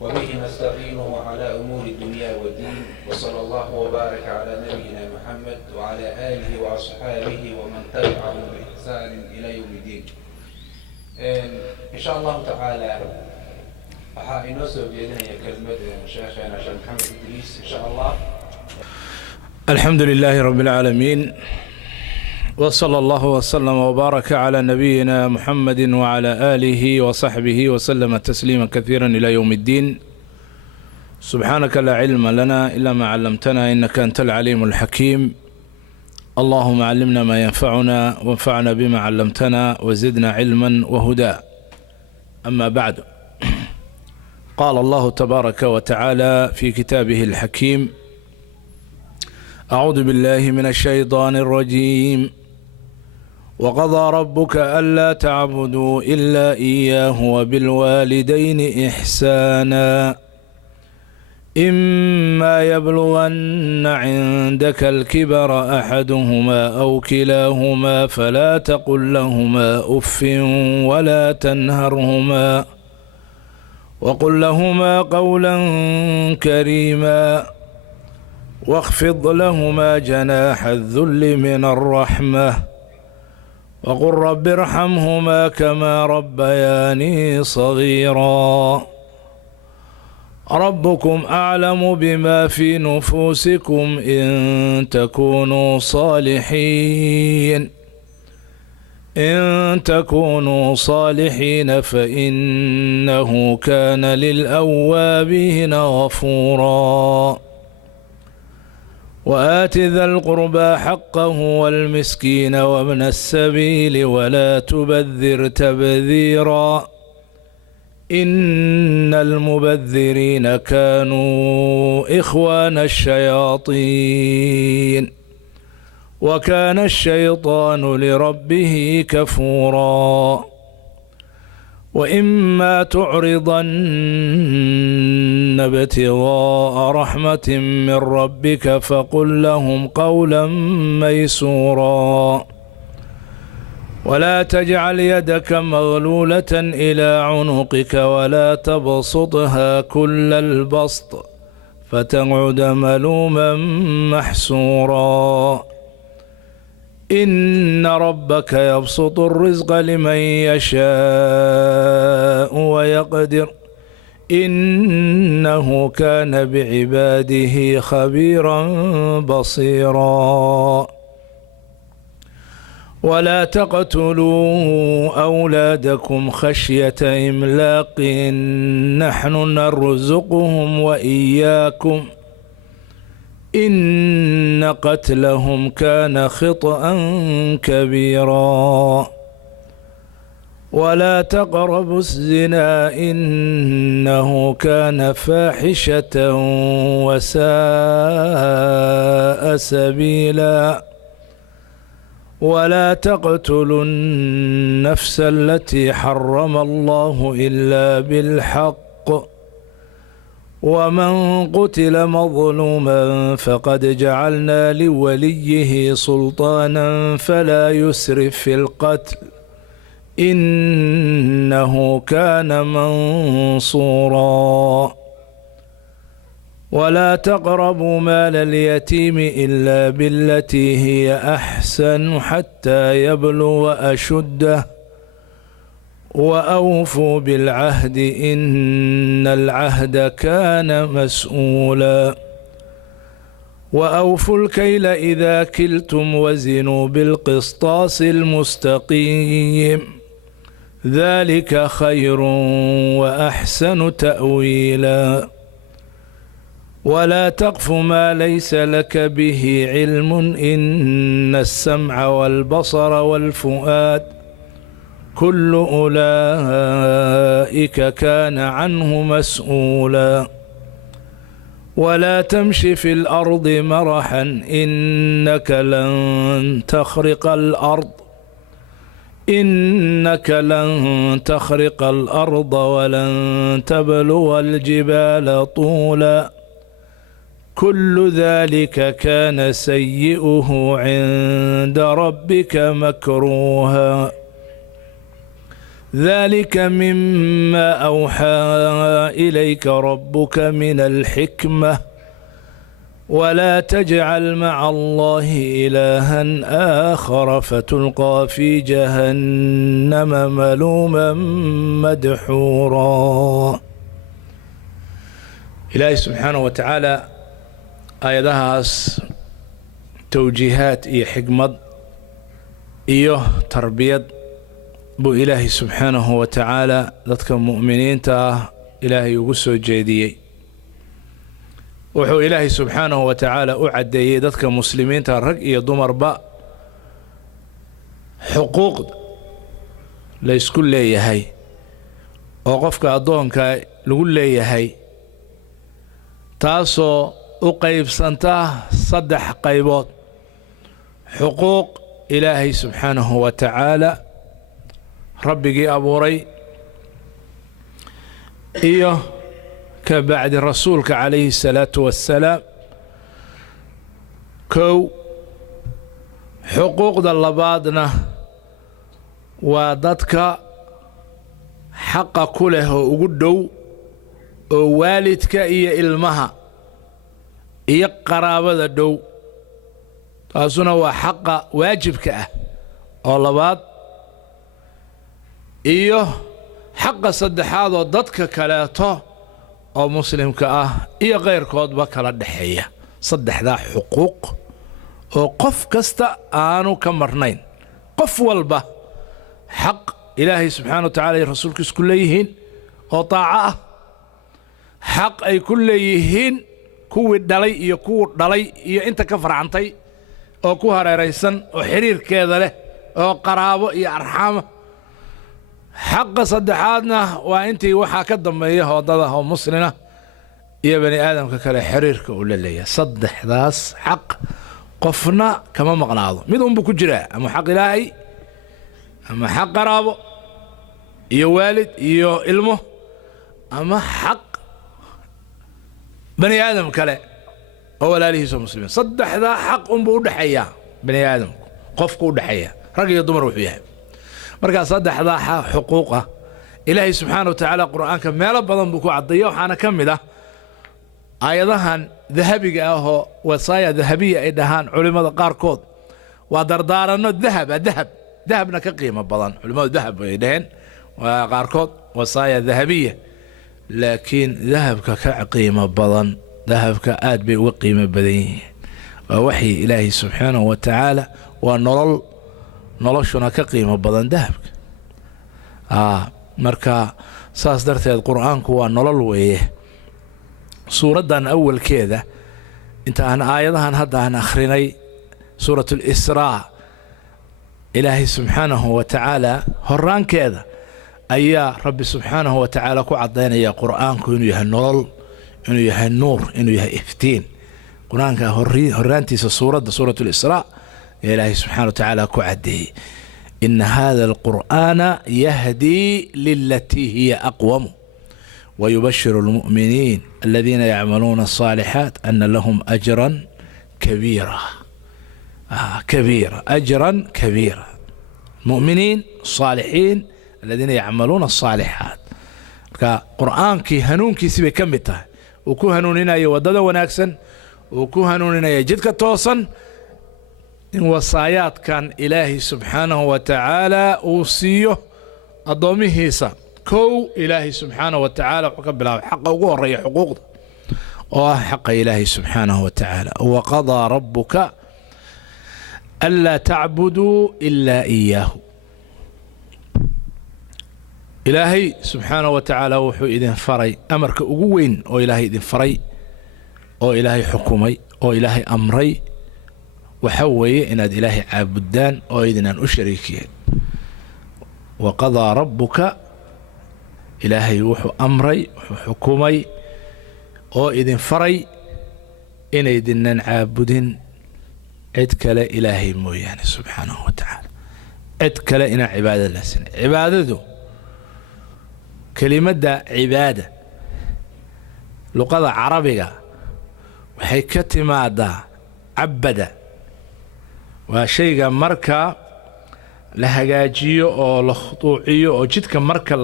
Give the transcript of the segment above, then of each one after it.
وبه نستعينه على أمور الدنيا والدين، وصلى الله وبارك على نبينا محمد وعلى آله وأصحابه ومن تبعهم بإحسان إلى يوم الدين. إن شاء الله تعالى waxaa inoo soo jeedinaya kelmada sheekheena Sheekh Maxamed Idriis insha Allah. الحمد لله رب العالمين، وصلى الله وسلم وبارك على نبينا محمد وعلى آله وصحبه وسلم تسليما كثيرا إلى يوم الدين. سبحانك لا علم لنا إلا ما علمتنا إنك أنت العليم الحكيم. اللهم علمنا ما ينفعنا وانفعنا بما علمتنا وزدنا علما وهدى. أما بعد، قال الله تبارك وتعالى في كتابه الحكيم: أعوذ بالله من الشيطان الرجيم. وقضى ربك ألا تعبدوا إلا إياه وبالوالدين إحسانا إما يبلغن عندك الكبر أحدهما أو كلاهما فلا تقل لهما أف ولا تنهرهما وقل لهما قولا كريما واخفض لهما جناح الذل من الرحمة وقل رب ارحمهما كما ربياني صغيرا. ربكم أعلم بما في نفوسكم إن تكونوا صالحين فإنه كان للأوابين غفورا. وآت ذا القربى حقه والمسكين وابن السبيل ولا تبذر تبذيرا إن المبذرين كانوا إخوان الشياطين وكان الشيطان لربه كفورا. وإما تعرضن ابتغاء رحمة من ربك فقل لهم قولا ميسورا ولا تجعل يدك مغلولة إلى عنقك ولا تبسطها كل البسط فتقعد ملوما محسورا. إن ربك يبسط الرزق لمن يشاء ويقدر إنه كان بعباده خبيرا بصيرا. ولا تقتلوا أولادكم خشية إملاق نحن نرزقهم وإياكم إن قتلهم كان خطأ كبيرا. ولا تقربوا الزنا إنه كان فاحشة وساء سبيلا. ولا تقتلوا النفس التي حرم الله إلا بالحق ومن قتل مظلوما فقد جعلنا لوليه سلطانا فلا يسرف في القتل إنه كان منصورا. ولا تقربوا مال اليتيم إلا بالتي هي أحسن حتى يبلغ أشده وأوفوا بالعهد إن العهد كان مسؤولا. وأوفوا الكيل إذا كلتم وزنوا بالقسطاس المستقيم ذلك خير وأحسن تأويلا. ولا تقف ما ليس لك به علم إن السمع والبصر والفؤاد كل أولئك كان عنه مسؤولا. ولا تمش في الأرض مرحا إنك لن تخرق الأرض ولن تبلغ الجبال طولا كل ذلك كان سيئه عند ربك مكروها. ذلك مما أوحى إليك ربك من الحكمة ولا تجعل مع الله إلها آخر فتلقى في جهنم ملوما مدحورا. إلهي سبحانه وتعالى آيادهاس توجيهات إيه حكمة إيه تربية بو إلهي سبحانه وتعالى ذاتك مؤمنين تا إلهي يقصوا جيدي وحو إلهي سبحانه وتعالى أعدي ذاتك مسلمين تا رق إيه دمر با حقوق ليس كل يهي وقفك أدونك لقول لي يهي تاسو أقيب سنته صدح قيبات حقوق إلهي سبحانه وتعالى ربي أبوري إيه كبعد رسولك عليه الصلاة والسلام كو حقوق دلبادنا وددك حق كله وقدو والدك إيه إلمها إيه قرابة دو تاسونا وحق واجبك أولباد iyo xaqa saddexaad oo dadka kaleeto oo muslimka ah iyo qeyrkoodba kala dhaxeeya saddexdaa xuquuq oo qof kasta aanu ka marnayn qof walba xaq ilaahay subxaanahu wa tacaala iyo rasuulkiisu ku leeyihiin oo taaca ah xaq ay ku leeyihiin kuwii dhalay iyo kuwii dhalay iyo inta ka farcantay oo ku hareeraysan oo xiriirkeeda leh oo qaraabo iyo arxaama حق صدحاتنا وانتي وحا كدميه ودده ومسلمه يا بني ادم ككله حريرك ولا ليه صدح ذاس حق قفنا كما مقناضو ميدون بو كجرا اما حق الهي اما حق قرابه يا والد يا علمه اما حق بني ادم كله ولا ليه مسلمين صدح ذا حق بو دحيا بني ادم قفكو دحيا رجل دمر وحياه marka saddexda xuquuqa ilaahay subhanahu wa ta'ala quraanka meel badan buu ku cadeeyo waxaana kamid ah aayadahan dahabiga ah oo wasaaya dahabiya ay dhahaan culimada qaar kood waa dardaarano dahabna ka qiimo badan culimada dahab ay dhahaan waa qaar kood wasaaya dahabiya laakiin dahabka ka qiimo badan dahabka aad bay uga qiimo badan yihiin waa wixii ilaahay subhanahu wa ta'ala waa noloshuna ka qiimo badan dahabka marka saas darteed quraanku waa nolol weeye suuradan awalkeeda inta aan aayadahan hadda aan akhrinay suuratul israa ilaahay subhanahu wa ta'ala horaankeeda ayaa rabbi subhanahu wa ta'ala ku cadeynaya quraanku inuu yahay nolol inuu yahay nuur inuu yahay iftiin quraanka horaantiisa suuratul israa إلهي سبحانه وتعالى كعدي إن هذا القرآن يهدي للتي هي أقوم ويبشر المؤمنين الذين يعملون الصالحات أن لهم أجرا كبيرا أجرا كبيرا مؤمنين صالحين الذين يعملون الصالحات قرآن كي هنون كي سيبي كمتا وكو هنوننا يودد وناكسن وكو هنوننا يجدك توصن إن وصايات كان إلهي سبحانه وتعالى أوصيه أضمه كو إلهي سبحانه وتعالى وقبل حق وقوري حقوق وحق إلهي سبحانه وتعالى وقضى ربك ألا تعبدوا إلا إياه إلهي سبحانه وتعالى وحو إذن فري أمرك أقوين أو إلهي إذن فري أو إلهي حكومي أو إلهي أمري وحوي إن إلهي عابدان أو إذن أن أشريكين وقضى ربك إلهي وحو أمري وحو حكومي أو إذن فري إن إذن عابدين عدكلا إلهي مويان سبحانه وتعالى عدكلا إن عبادة لسنة عبادته كلمة عبادة لغة عربية وحي ماذا عبد وشيء مركا la hagaajiyo oo la khuduuciyo oo jidka marka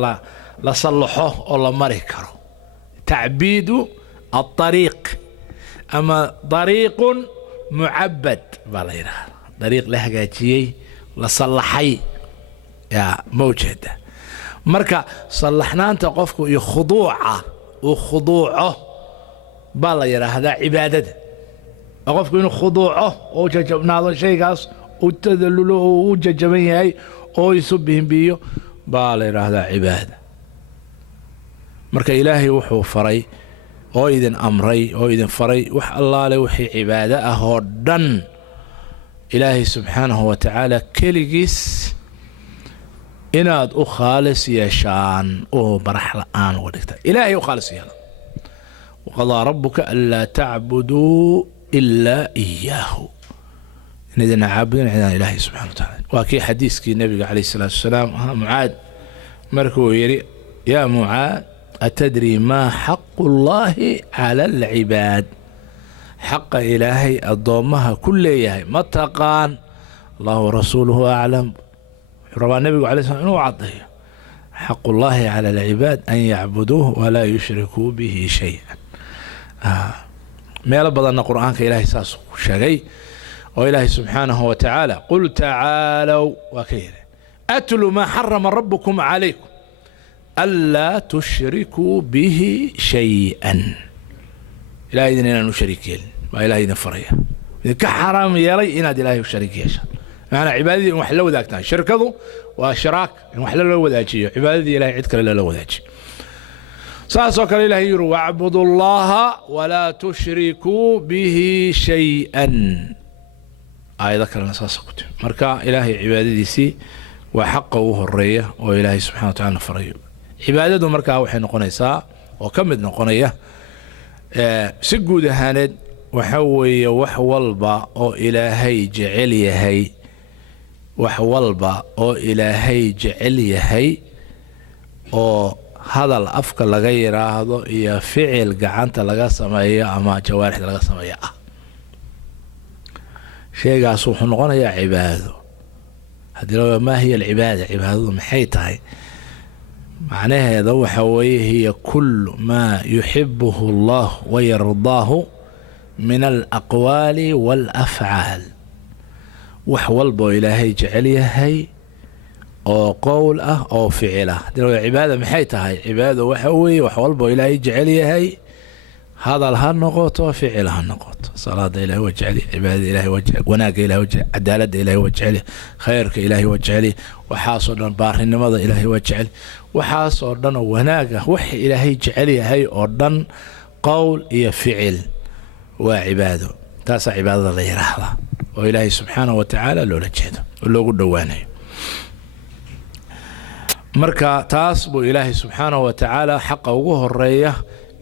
la sallaxo oo la mari karo. tacbiidu الطريق ama dariiqun mucabad baa la yidhahda, dariiq la hagaajiyey la sallaxay yaa mawjeeda. marka sallaxnaanta qofku iyo khuduuca uu khuduuco baa la yidhaahdaa cibaadada. qofku inuu khuduuco oo jajabnaado shaygaas uu tadallulo oo uu jajaban yahay oo isu bihimbiyo baa la yidhaahdaa cibaada. marka ilaahay wuxuu faray oo idin amray oo idin faray wax allaale wixii cibaado ah oo dhan ilaahay subxaanahu wa tacaala keligiis inaad u khaalis yeeshaan oo barax la'aan uga dhigta. ilaahay u khaalis yeela. waqadaa rabbuka anlaa tacbuduu ilaa iyaahu, inaydan caabudin cidaan ilaahay subxana wa tacaala. waa kii xadiiskii nabiga calayhi salaatu wasalaam ahaa mucaad markuu yidhi yaa mucaad atadri maa xaqu llaahi cala alcibaad, xaqa ilaahay addoommaha ku leeyahay ma taqaan? allahu warasuuluhu aclam. wuxuu rabaa nabigu alay slam inuu caddeeyo xaqu llaahi cala alcibaad an yacbuduuh walaa yushrikuu bihi shay-an. meelo badanna qur'aanka ilaahay saas ku sheegay oo ilaahay subxaanahu wa tacaala qul tacaalow waa ka yidhi atlu maa xarama rabbukum calaykum anlaa tushrikuu bihi shay-an. ilahay idin inaan u shariik yeelin baa ilahay idin faraya, idinka xaraam yeelay inaad ilaahay u shariik yeeshaan. macanaa cibaadadii in wax la wadaagtaan. shirkadu waa shiraak, in wax lala wadaajiyo cibaadadii ilahay cid kale lala wadaajiyo. saasoo kale ilahay yidhi wacbudu llaha walaa tushrikuu bihi shay-an. aayado kalena saasa ku timi. marka ilaahay cibaadadiisii waa xaqa ugu horeeya oo ilaahay subxana wa tacala farayo. cibaadadu markaa waxay noqonaysaa oo ka mid noqonaya si guud ahaaneed waxa weeye wax walba oo ilaahay jecel yahay, wax walba oo ilaahay jecel yahay oo hadal afka laga yidhaahdo iyo ficil gacanta laga sameeyo ama jawaarixda laga sameeyo ah, shaygaas wuxuu noqonayaa cibaado. haddii la maa hiya alcibaada, cibaadadu maxay tahay? macnaheeda waxa weeye hiya kullu maa yuxibuhu allah wayardaahu min alaqwaali waalafcaal. wax walba oo ilaahay jecel yahay oo qowl ah oo ficil ah. haddii la cibaada maxay tahay? cibaado waxa weeye wax walba oo ilaahay jecel yahay, hadal ha noqoto ficil ha noqoto. salaada ilahay waa jecel, cibaadada ilahay waa jecel, wanaagga ilahay waa jecel, cadaaladda ilahay waa jecel, khayrka ilahay waa jecel, waxaasoo dhan baarinimada ilahay waa jecel, waxaasoo dhan oo wanaaga wax ilaahay jecel yahay oo dhan qowl iyo ficil waa cibaado. taasaa cibaadada la yidhaahdaa oo ilaahay subxaanahu wa tacaala loola jeedo oo loogu dhowaanayo. marka taas buu ilaahay subxaanahu wa tacaala xaqa ugu horeeya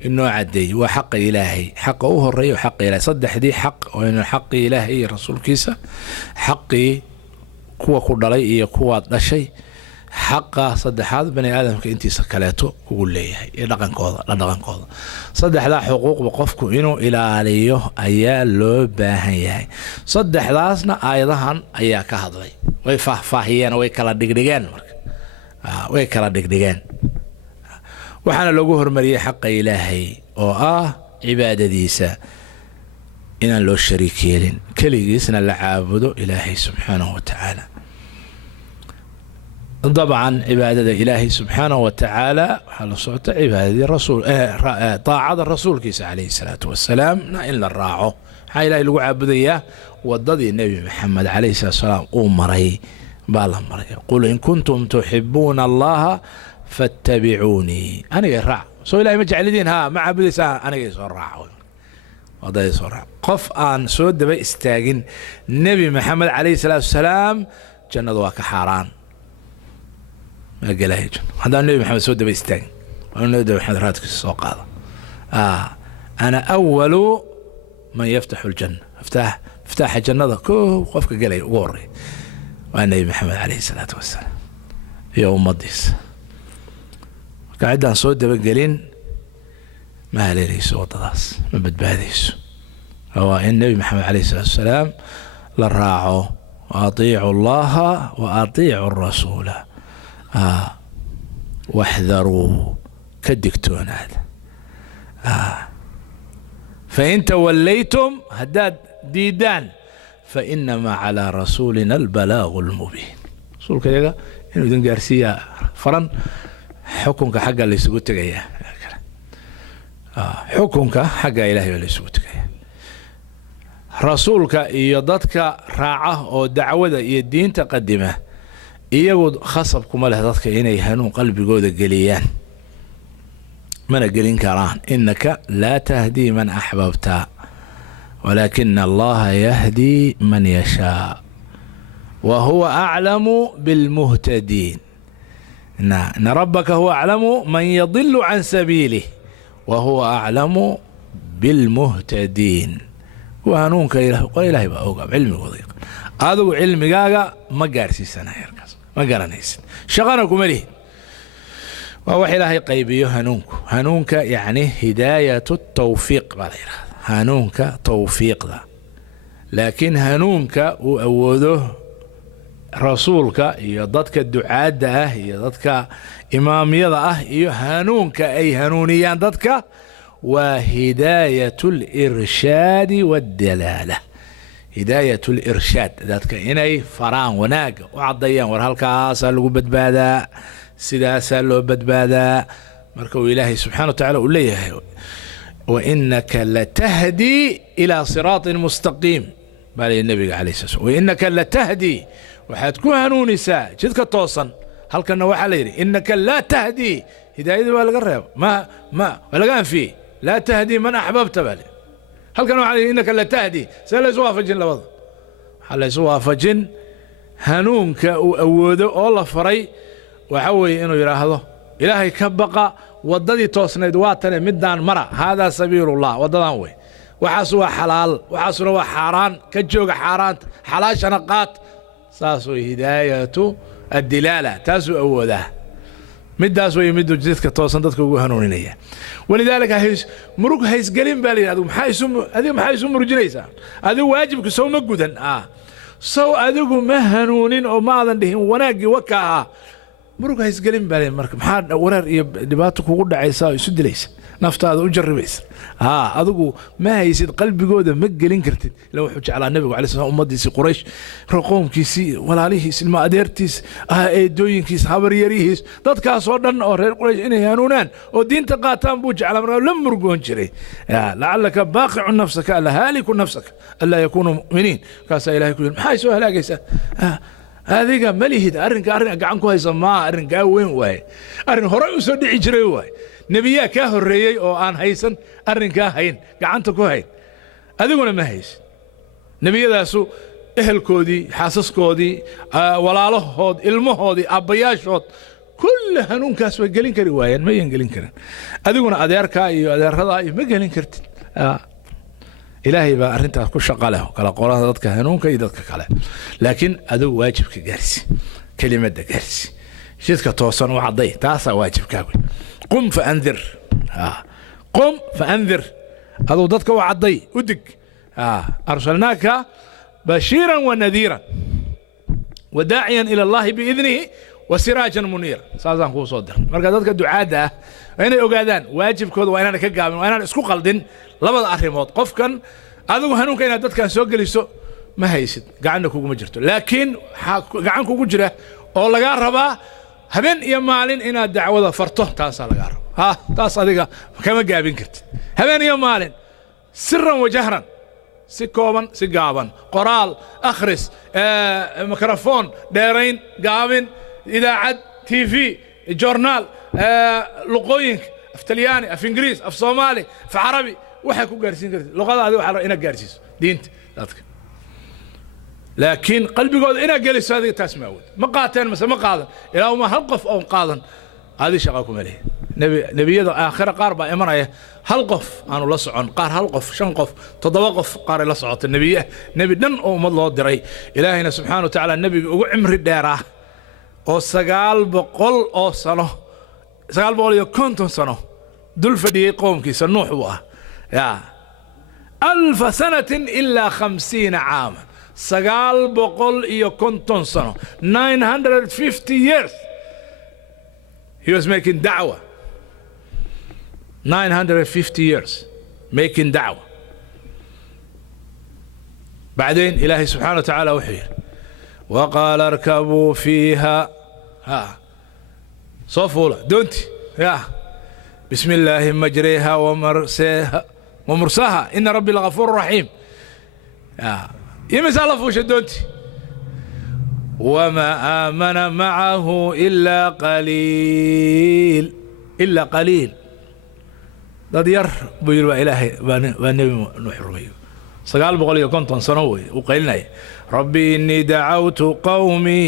inoo cadeeyey. waa xaqa ilaahay, xaqa u horeeya xaqa ilahay. saddexdii xaq oo inu xaqii ilaahay iyo rasuulkiisa, xaqii kuwa ku dhalay iyo kuwaad dhashay, xaqa saddexaad bani aadamka intiisa kaleeto kugu leeyahay iyo dhaqankooda la dhaqankooda. saddexdaa xuquuqba qofku inuu ilaaliyo ayaa loo baahan yahay. saddexdaasna aayadahan ayaa ka hadlay, way faahfaahiyeen, way kala dhigdhigeen. marka way kala dhigdhigeen. waxaana loogu hormariyey xaqa ilaahay oo ah cibaadadiisa inaan loo shariik yeelin, keligiisna la caabudo ilaahay subxaanahu wa tacaala. dabcan cibaadada ilaahay subxaanahu wa tacaala waxaa la socota cibaadadii daacada rasuulkiisa calayhi salaatu wasalaamna in la raaco. maxaa ilaahay lagu caabudayaa? wadadii nebi maxamed calayhi salaatu wasalaam uu maray baa la maray. qul in kuntum tuxibuuna allaha fattabicuunii, anigay raac. soo ilahay ma jeclidiin? ha ma caabudaysaan? anigay soo raaca. wadadii soo raac. qof aan soo daba istaagin nebi maxamed calayhi salaatu wasalaam jannadu waa ka xaaraan, ma gelahay janno. haddaan nebi maxamed soo daba istaagin, waa nebi maxamed raadkiisa soo qaada. ana awalu man yaftaxu ljanna, iftaaxa jannada koo qofka gelaya ugu horeeya waa nebi maxamed calayhi salaatu wasalaam iyo ummadiisa. marka ciddaan soo dabagelin ma haleelayso waddadaas, ma badbaadayso. waa in nebi maxamed calayhi salaatu wasalaam la raaco وأطيعوا الله وأطيعوا الرسول واحذروا كدكتون هذا فإن توليتم هداد ديدان فإنما على رسولنا البلاغ المبين رسولك يقول إنه دين قارسية فرن حكمك حقا اللي سقوتك إياه حكمك حقا إلهي اللي سقوتك إياه رسولك يضدك راعه أو دعوة الدين تقدمه إياه خصبكم له ضدك إنه يهنون قلبي قود قليان من قلين كران إنك لا تهدي من أحببت ولكن الله يهدي من يشاء وهو أعلم بالمهتدين إن ربك هو أعلم من يضل عن سبيله وهو أعلم بالمهتدين وهنونك إلهي بأوقع علمي وضيق هذا علمي قاقا ما قارسي سنة يركز ما قارنيس شغانكم ليه وهو إلهي قيبيه هنونك يعني هداية التوفيق هنونك توفيق ذا لكن هنونك وأوذه رسولك يضدك الدعاء ده يضدك إمام يضعه هنونك أي هنونيان ضدك وهداية الإرشاد والدلالة هداية الإرشاد ذاتك إني فران وناق وعضيان ورهالك سألوا بدبادا سيدا سألوا بدبادا مركو إلهي سبحانه وتعالى وليه وإنك لتهدي إلى صراط مستقيم بالي النبي عليه الصلاة والسلام وإنك لتهدي وحتكون هنونسا جدك توصن هل كان نوح عليه إنك لا تهدي هداية ولا قرب ما ولا كان فيه لا تهدي من أحببت بالي هل كان نوح عليه إنك لا تهدي سأل يسوى فجن لوضع هل يسوى فجن هنونك وأوذو الله فري وحوي إنه يراهضه إلهي كبقى وددي توسنيد واتنا مدان مرة هذا سبيل الله وددان وي وحاسوا حلال وحاسوا حاران كجوج حاران حلاش نقاط ساسو هداية الدلالة تاسو أوذاه مداسو يمدو جدك توسن ددك ugu hanuuninaya ولذلك هيس مرق هيس قلين بالي هذه محايسو مرجنيسا هذه واجبك سو ما غدن سو adigu ma hanuunin oo ma aadan dhihin wanaagi wakaa مرق هيس قلين بالي marka maxaa warar iyo dhibaato kugu dhacaysa isu dilaysa naftaada u jarribaysa adigu ma haysid qalbigooda ma gelin kartid ilaa wuxuu jeclaa nabiga calaysay salaam ummadiisi quraysh raqoomkiisi walaalihiis ilma adeertiis eedooyinkiis habaryarihiis dadkaas oo dhan oo reer quraysh inay hanuunaan oo diinta qaataan buu jeclaa markaa la murgoon jiray la'allaka baaqi'u nafsaka alla haaliku nafsaka alla yakunu mu'miniin kaasa ilaahay ku yiri maxay soo halaagaysaa هذيك مليهد أرنك عنكو هاي سماء أرنك وين واي أرن هراء يسودي جري واي نبيا كاه الرئي أو آن هيسن أرنك هين قعنتكو هين هذيك ما هيس نبيا داسو إهل كودي حاسس كودي ولا له هود علمه هودي أبياش هود كل هنون كاسو قلين كروايا ما ينقلين كرن هذيك أدير كاي أدير هذا ما قلين كرت إلهي بقى أرنتها كل شغاله كلا قرآن ضدك هنون كي ضدك كلا لكن هذا واجبك جالس كلمة جالس شدك توصل وعضي تاسع واجب كاوي قم فأنذر قم فأنذر هذا ضدك وعضي ودك أرسلناك بشيرا ونذيرا وداعيا إلى الله بإذنه وسراجا منيرا سازان هو صدر مركز ضدك الدعاء ده وين يقعدان واجب كود وين كجابن وين اسكو قلدين labada arrimood qofkan adigu hanuunka inaad dadkan soo geliso ma haysid gacan kugu ma jirto laakiin gacan kugu jira oo laga rabaa habeen iyo maalin inaad dacwada farto taas laga rabaa taas adiga kama gaabin kartid habeen iyo maalin sirran wajahran si kooban si gaaban qoraal akhris mikrofon dheerayn gaabin idaacad tv joornaal luqooyin af talyaani af ingiriis af soomaali af carabi waxay ku gaarsiin kartid luqadaada waxa ina gaarsiiso diinta dadka laakiin qalbigooda ina geliso adiga taas ma awood ma qaateen ma qaadan ilaa ma hal qof oo qaadan hadi shaqa ku maleey nabiyada aakhira qaar baa imanaya hal qof aanu la socon qaar hal qof shan qof toddoba qof qaar la socota nabi dhan oo umad loo diray ilaahina subhanahu wa ta'ala nabiga ugu cimri dheeraa oo 900 oo sano 950 sano dul fadhiyay qoomkiisa nuux waa يا 1000 سنة إلا 50 عاما 950 سنة 950 years he was making da'wah 950 years making da'wah. بعدين إلهي سبحانه وتعالى وحيه وقال اركبوا فيها صفولا دونتي يا بسم الله مجريها ومرساها إن ربي لغفور رحيم. يمسال فوش دونتي وما آمن معه إلا قليل dad yar buu yiri waa ilaahay waa nabi nuux rumeeyo 950 sano way u qeynay rabbi inni da'awtu qawmi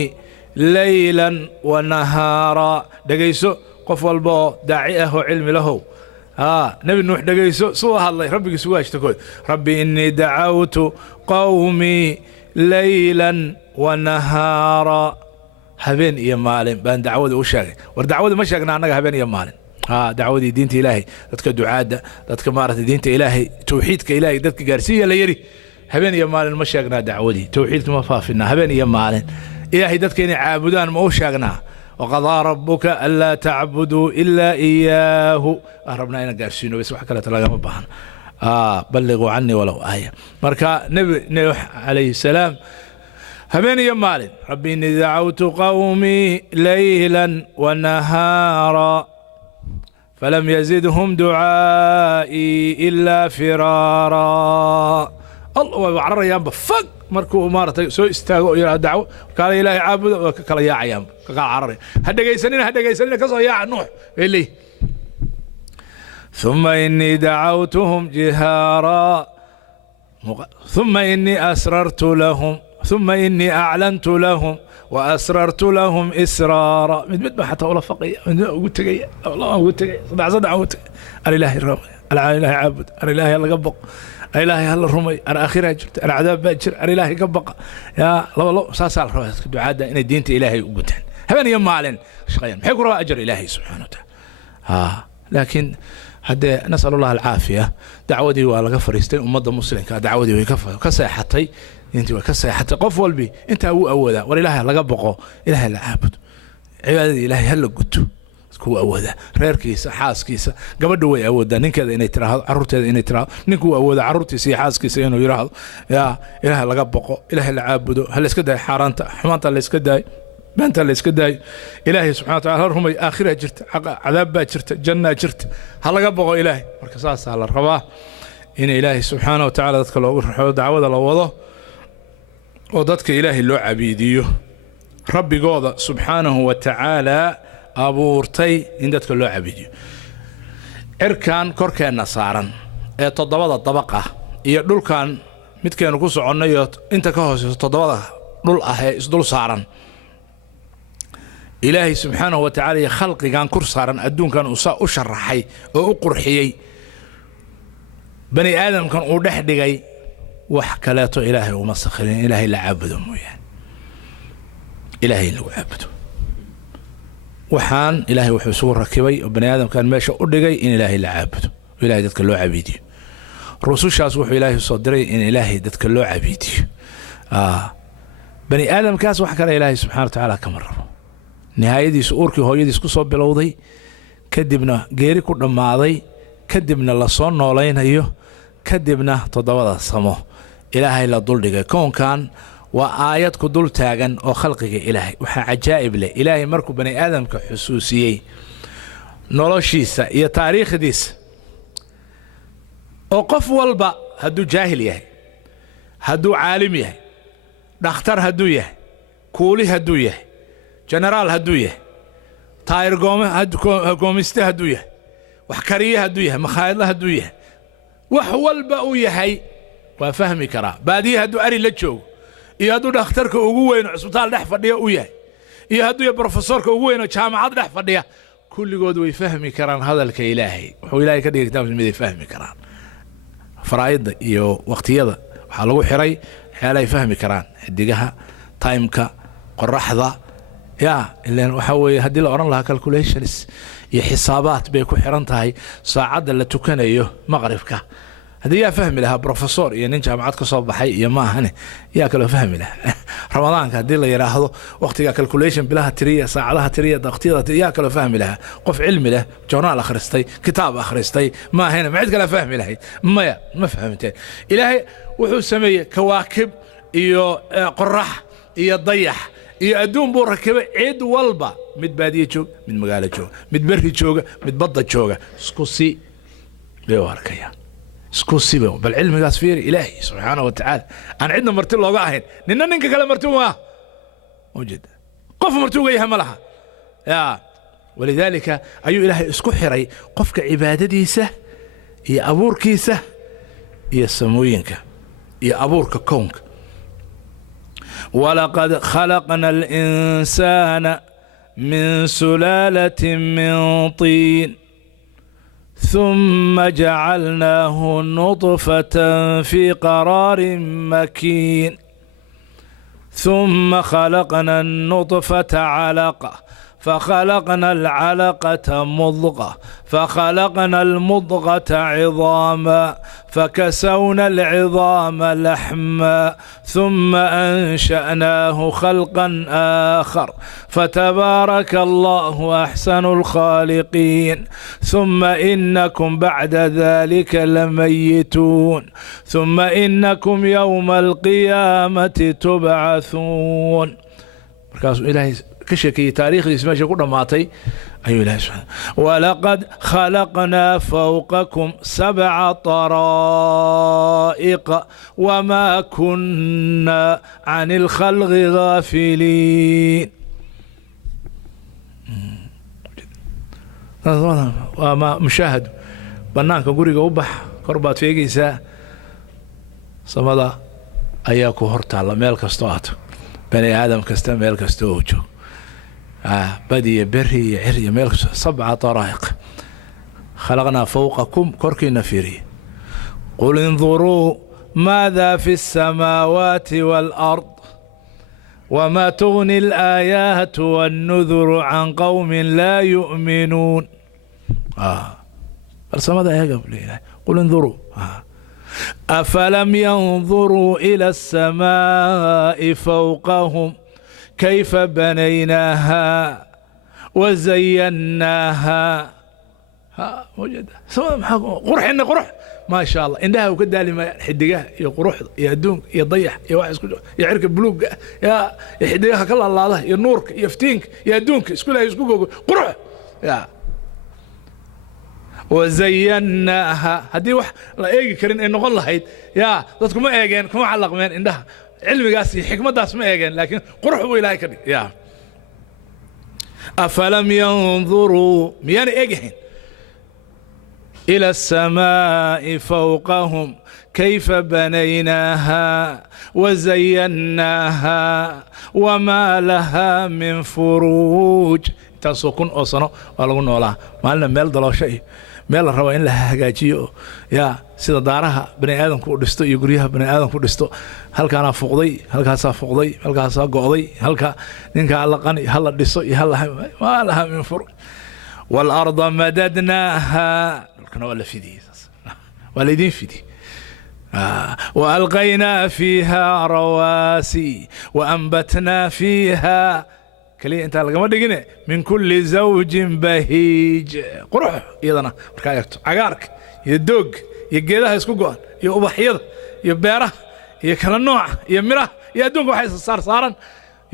laylan wa nahara dhageyso qof walba daaci ah oo cilmi lahow nabi nuux dhageyso soo hadlay rabbigiisu waashta kood rabbi inni da'awtu qawmi laylan wa nahara habeen iyo maalin baan dacwada u sheegay war dacwada ma sheegna anaga habeen iyo maalin دعودي دينتي إلهي دتك دعاء دتك مارت دينتي إلهي توحيدك إلهي دتك قارسية ليري هبين يا مالن ما شاقنا دعودي توحيدك ما فافنا هبين يا مالن إلهي دتك إني عابدان ما شاقنا وقضى ربك ألا تعبدوا إلا إياه أهربنا إنا قارسينه بس وحكا لا تلاقى مبهن بلغوا عني ولو آية مركا نبي نوح عليه السلام هبين يا مالن ربي إني دعوت قومي ليلا ونهارا فلم يزدهم دعائي إلا فرارا. الله عرر يام بفق مركو مارتي سو استاغو يا دعوه قال إلهي عابد كلا يا عيام قال عرر هدا جيسنين كسو يا نوح اللي ثم إني دعوتهم جهارا ثم إني أسررت لهم ثم إني أعلنت لهم وأسررت لهم إسرارا من ما حتى ولا فقيه قلت جاي والله قلت جاي صدع قلت الإلهي الرمي الإلهي عابد الإلهي الله قبق الإلهي الله الرمي أنا آخرها جرت أنا عذاب باجر الإلهي قبق يا الله ساسال دعاء إن دينت إلهي وقتن هبني يوم معلن شقيان حيقرأ أجر إلهي سبحانه وتعالى لكن هذا نسأل الله العافية دعوتي ولا غفر يستن أمضى مسلم كدعوتي ويكفر كسيحتي انت وكسي حتى قف والبي انت هو اودا ولله لا بقو اله لا عابد عباده الهي هل قدتو كو اودا reerkiisa xaaskiisa gabadhu way awoodaa ninkeeda inay tiraahdo carruurteeda inay tiraahdo ninku awooda carruurtiisa iyo xaaskiisa inuu yiraahdo ya ilaahay laga baqo ilaahay la caabudo hal iska day xaraanta xumaanta la iska day banta la iska day ilaahay subhanahu wa ta'ala rumay aakhira jirta cadaab baa jirta janna jirta hal laga baqo ilaahay marka saas la rabaa in ilaahay subhanahu wa ta'ala dadka loogu raxo dacwada la wado ودتك إلهي لو عبيديو ربي قوضة سبحانه وتعالى أبورتي إندتك لو عبيديو إركان كوركان نصارا تضبط الطبقة يدول كان متكين قصو عنيات انت كهوس تضبط دول دول صارا إلهي سبحانه وتعالى خلقي كان كور صارا أدون كان أشرحي وأقرحي بني آدم كان أدحدقي وحكلاته إلهي ومسخرين إلهي لا عبدهم يعني إلهي اللي عبده وحان إلهي وحسور ركبي وبني آدم كان ماشي أدقي إن إلهي لا عبده إلهي دتك له عبيدي رسول شاس وحي إلهي صدري إن إلهي دتك له عبيدي بني آدم كاس وحكى إلهي سبحانه وتعالى كمرة نهاية دي سؤورك وهو يدي سكسو بلوضي كدبنا غيري كنا ماضي كدبنا لصون نولين هيو كدبنا تضوض السمو إلهي لا دول دقي كون كان وآيات كدول تاغن أو خلقك إلهي وحا عجائب له إلهي مركو بني آدم كحسوسيي نولوشيسا يا تاريخ ديس وقف والبا هدو جاهل يهي هدو عالم يهي دختر هدو يهي كولي هدو يهي جنرال هدو يهي طاير قومسته هدو يهي وحكريه هدو يهي مخايله هدو يهي وحوالبا يهي وفهمي كرا باديه هدو أري لجوغ iyo haduu dhakhtarka ugu weyn cusbitaal dhex fadhiya u yahay iyo haduu professorka ugu weyn jaamacad dhex fadhiya kulligood way fahmi karaan hadalka Ilaahay wuxuu Ilaahay ka dhigay kitaabkiisa mid ay fahmi karaan faraa'ida iyo waqtiyada waxa lagu xiray xeelay fahmi karaan xidigaha timeka qoraxda ya ilaa waxa weey hadii la oran lahaa calculations iyo xisaabaad bay ku xiran tahay saacada la tukanayo maqribka هذه يا فهم لها بروفيسور يعني نجا معاد كصوب حي يا ما هني يا كله فهم لها رمضان كهدي الله يراهضه وقتها كالكوليشن بلها تريا ساعة تريا ضغطية يا كله فهم لها قف علم له جورنال أخرستي كتاب أخرستي ما هنا ما عاد كله فهم لها ما فهمتين إلهي وحو سمية كواكب iyo qorax iyo dayax iyo adduun buu rakibay cid walba mid baadiye joog mid magaalo joog mid berri jooga mid badda jooga isku si bay arkaya isku si bal cilmigaas fiir ilaahi subhanahu wa ta'ala aan cidna marti looga ahayn ninka kale marti waa wajid qof marti uga yahay malaha ya walidalika ayu ilaahi isku xiray qofka cibaadadiisa iyo abuurkiisa iyo samooyinka iyo abuurka koonka ولقد خلقنا الإنسان من سلالة من طين ثم جعلناه نطفة في قرار مكين ثم خلقنا النطفة علقة فخلقنا العلقة مضغة فخلقنا المضغة عظاما فكسونا العظام لحما ثم أنشأناه خلقا آخر فتبارك الله أحسن الخالقين ثم إنكم بعد ذلك لميتون ثم إنكم يوم القيامة تبعثون إلهي كشكي تاريخ اسمه شكو دماتي أيها الله سبحانه ولقد خلقنا فوقكم 7 طرائق وما كنا عن الخلق غافلين وما مشاهد بنانك قريق وبح قربات فيقيسا صمدا أياكو هرتا الله ميل كستوات بني آدم كستا ميل كستوجو بدي بري عري ملك 7 طرائق خلقنا فوقكم كركي نفيري قل انظروا ماذا في السماوات والأرض وما تغني الآيات والنذر عن قوم لا يؤمنون فالسماء يا قبل قل انظروا أفلم ينظروا إلى السماء فوقهم كيف بنيناها وزيناها وجد قرح إن قرح ما شاء الله إنها وكده لما حدقها يا قرح يا دونك يا ضيح يا واحد يا عرك بلوق يا حدقها كلا الله يا نورك يا فتينك يا دونك اسكولها يسكوك قرح يا وزيناها هدي وح لا إيجي كرين إنه قل هيد يا ضدكم ما إيجين كم علق من إنها علمي قاسي حكمة داس ما إيجين لكن قرح هو إلهي كري يا أفلم ينظروا ميان إيجين إلى السماء فوقهم كيف بنيناها وزيناها وما لها من فروج تسكن أصلا ولكن ولا ما لنا ميل دلوا شيء meel la rabo in la hagaajiyo yaa sida daaraha bani aadamku u dhisto iyo guryaha bani aadamku dhisto halkaana fuqday halkaasa fuqday halkaasa go'day halka ninka alla qani hal dhiso iyo hal ma laha min furuj wal arda madadnaha kana wala fidi walidin fidi وألقينا فيها رواسي وأنبتنا فيها كلي انت لقما دغنه من كل زوج بهيج قروح يدنا marka ayagto cagaarka iyo doog iyo geedaha isku go'an iyo ubaxyada iyo beeraha iyo kala nooc iyo miraha iyo adduunka waxay saaran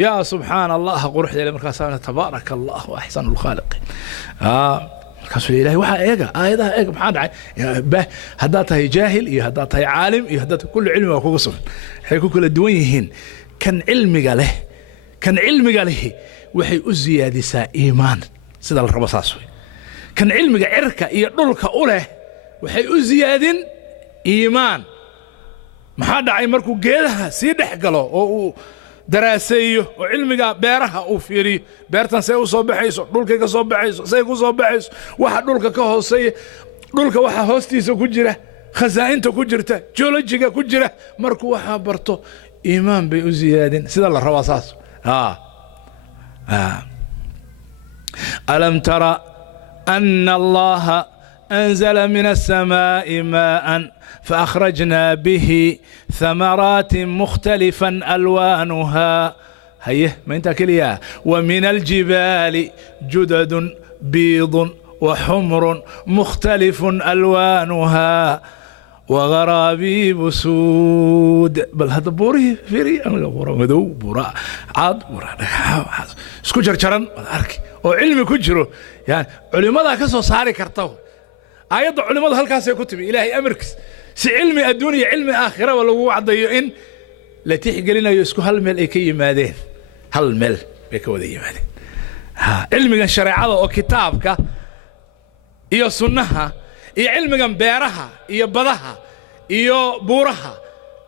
ya subhanallah quruxda marka saana tabarakallah wa ahsanul khaliqin markaas ilaahay waxa eega aayadaha eega maxaa dhacay hadaa tahay jaahil iyo hadaa tahay caalim iyo hadaa kullu cilmi waa kugu sugan waxay ku kala duwan yihiin kan cilmiga leh waxay u ziyaadisaa iimaan sida la rabo saas way kan cilmiga cirka iyo dhulka u leh waxay u ziyaadin iimaan maxaa dhacay markuu geedaha sii dhex galo oo uu daraaseeyo oo cilmiga beeraha uu fiiriyo beertan say u soo baxayso dhulka ka soo baxayso say ku soo baxayso waxa dhulka ka hooseeya dhulka waxa hoostiisa ku jira khasaa'inta ku jirta geologiga ku jira markuu waxa barto iimaan bay u ziyaadin sida la rabo saas ألم ترى أن الله أنزل من السماء ماء فأخرجنا به ثمرات مختلفا ألوانها هيه ما انت كليا ومن الجبال جدد بيض وحمر مختلف ألوانها وغرابيب سود بل هذا بوري فيري أنا بورا مدو بورا عاد بورا اسكو جرجرن أركي وعلمي كجرو يعني علماء كسو صاري كرتو أيضا علماء هالكاسة كتبي إلهي أمركس سي علمي الدنيا علمي آخرة ولا هو عضيو إن لا تحقق لنا يسكو هالمل إيكي مادين هالمل بيكو ذي مادين ها علمي الشريعة أو كتابك إيو سنها إيو علمي بيرها إيو بدها إيو بورها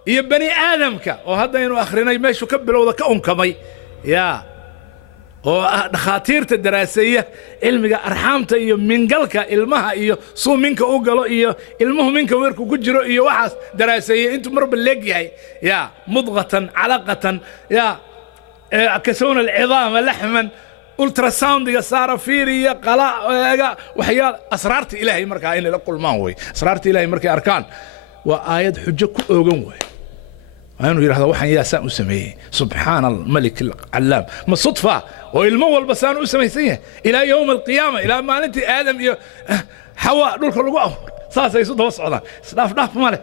إيو بني آدمك وهذا ينو آخرين يمشوا كبلوا ذا كأنكمي يا وخاطيرته الدراسية علمي أرحامته إيو منقلك إلمها إيو صو منك أوقلو إيو إلمه منك ويركو كجرو إيو وحاس دراسية انتو مرب اللقي يا مضغة علقة يا كسون العظام لحما ألترا ساوند صار فيري قلاء وحيال أسرارت إلهي مركا إن لقل ما هو أسرارت إلهي مركا أركان وآيات حجة أوغن أنا يرى هذا وحن ياسان أسميه سبحان الملك العلام ما صدفة والمول بسان أسميه إلى يوم القيامة إلى ما أنت آدم حواء دول كل جوه صار يسود وصعدا سلاف ماله